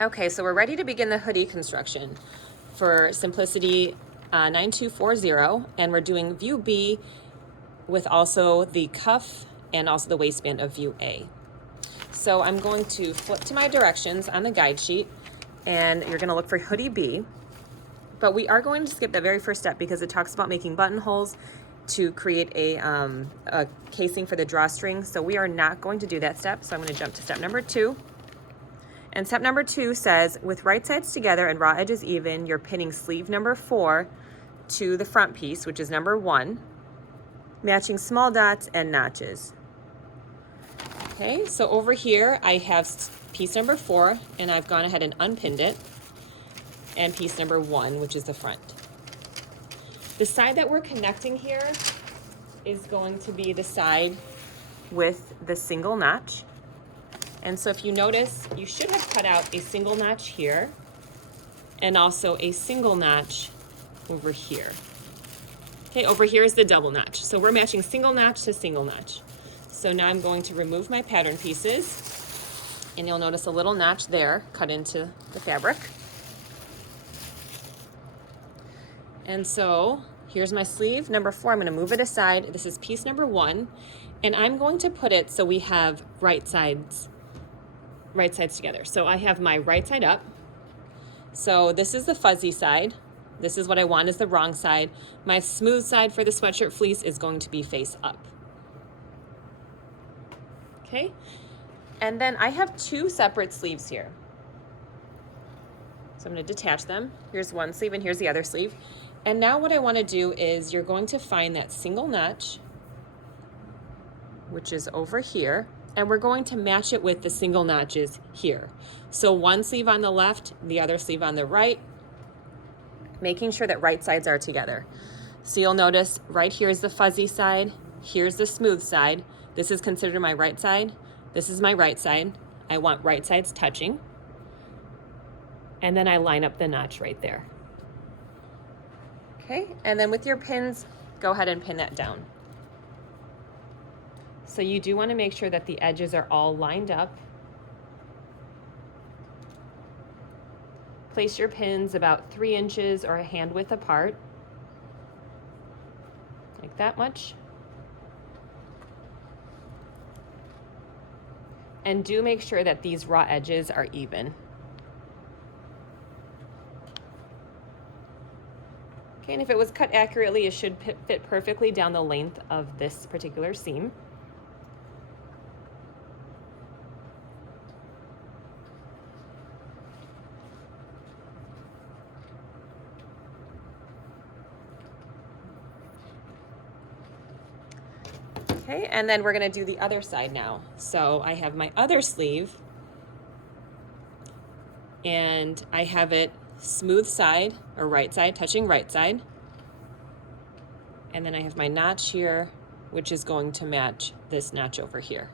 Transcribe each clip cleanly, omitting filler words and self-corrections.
Okay, so we're ready to begin the hoodie construction for Simplicity 9240, and we're doing view B with also the cuff and also the waistband of view A. So I'm going to flip to my directions on the guide sheet, and you're going to look for hoodie B. But we are going to skip that very first step because it talks about making buttonholes to create a casing for the drawstring. So we are not going to do that step. So I'm going to jump to step number 2. And step number 2 says, with right sides together and raw edges even, you're pinning sleeve number 4 to the front piece, which is number 1, matching small dots and notches. Okay, so over here I have piece number 4, and I've gone ahead and unpinned it, and piece number 1, which is the front. The side that we're connecting here is going to be the side with the single notch. And so if you notice, you should have cut out a single notch here and also a single notch over here. Okay, over here is the double notch. So we're matching single notch to single notch. So now I'm going to remove my pattern pieces, and you'll notice a little notch there cut into the fabric. And so here's my sleeve number 4. I'm going to move it aside. This is piece number 1, and I'm going to put it so we have right sides together. So I have my right side up. So this is the fuzzy side. This is what I want is the wrong side. My smooth side for the sweatshirt fleece is going to be face up. Okay, and then I have 2 separate sleeves here. So I'm going to detach them. Here's one sleeve and here's the other sleeve. And now what I want to do is you're going to find that single notch, which is over here, and we're going to match it with the single notches here. So one sleeve on the left, the other sleeve on the right, making sure that right sides are together. So you'll notice right here is the fuzzy side, here's the smooth side. This is considered my right side. This is my right side. I want right sides touching. And then I line up the notch right there. Okay, and then with your pins, go ahead and pin that down. So you do want to make sure that the edges are all lined up. Place your pins about 3 inches or a hand width apart, like that much. And do make sure that these raw edges are even. Okay, and if it was cut accurately, it should fit perfectly down the length of this particular seam. Okay, and then we're going to do the other side now. So I have my other sleeve, and I have it smooth side or right side touching right side. And then I have my notch here, which is going to match this notch over here.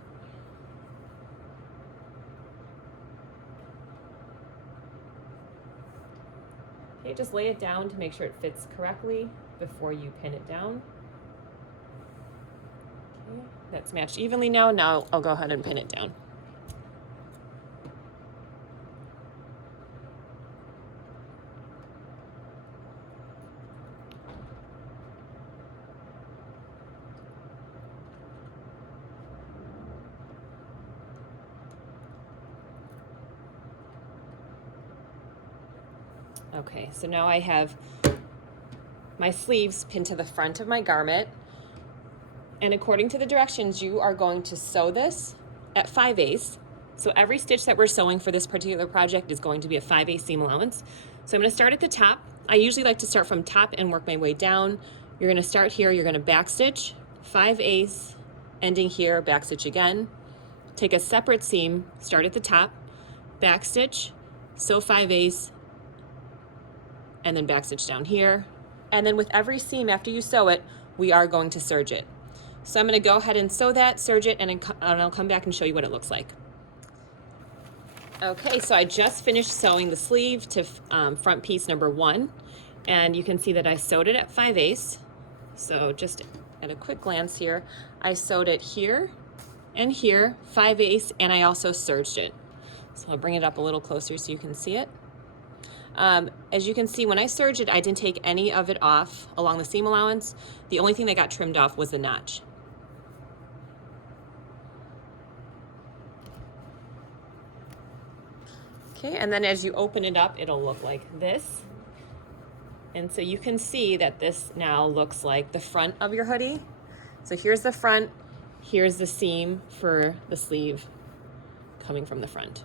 Okay, just lay it down to make sure it fits correctly before you pin it down. Okay, that's matched evenly now. Now I'll go ahead and pin it down. Okay, so now I have my sleeves pinned to the front of my garment, and according to the directions, you are going to sew this at 5/8. So every stitch that we're sewing for this particular project is going to be a 5/8 seam allowance. So I'm going to start at the top. I usually like to start from top and work my way down. You're going to start here, you're going to back stitch, 5/8, ending here, back stitch again. Take a separate seam, start at the top, back stitch, sew 5/8, and then back stitch down here. And then with every seam after you sew it, we are going to serge it. So I'm going to go ahead and sew that, serge it, and I'll come back and show you what it looks like. Okay, so I just finished sewing the sleeve to front piece number 1, and you can see that I sewed it at 5/8. So just at a quick glance here, I sewed it here and here, 5/8, and I also serged it. So I'll bring it up a little closer so you can see it. As you can see, when I serged it, I didn't take any of it off along the seam allowance. The only thing that got trimmed off was the notch. Okay, and then as you open it up, it'll look like this. And so you can see that this now looks like the front of your hoodie. So here's the front, here's the seam for the sleeve coming from the front.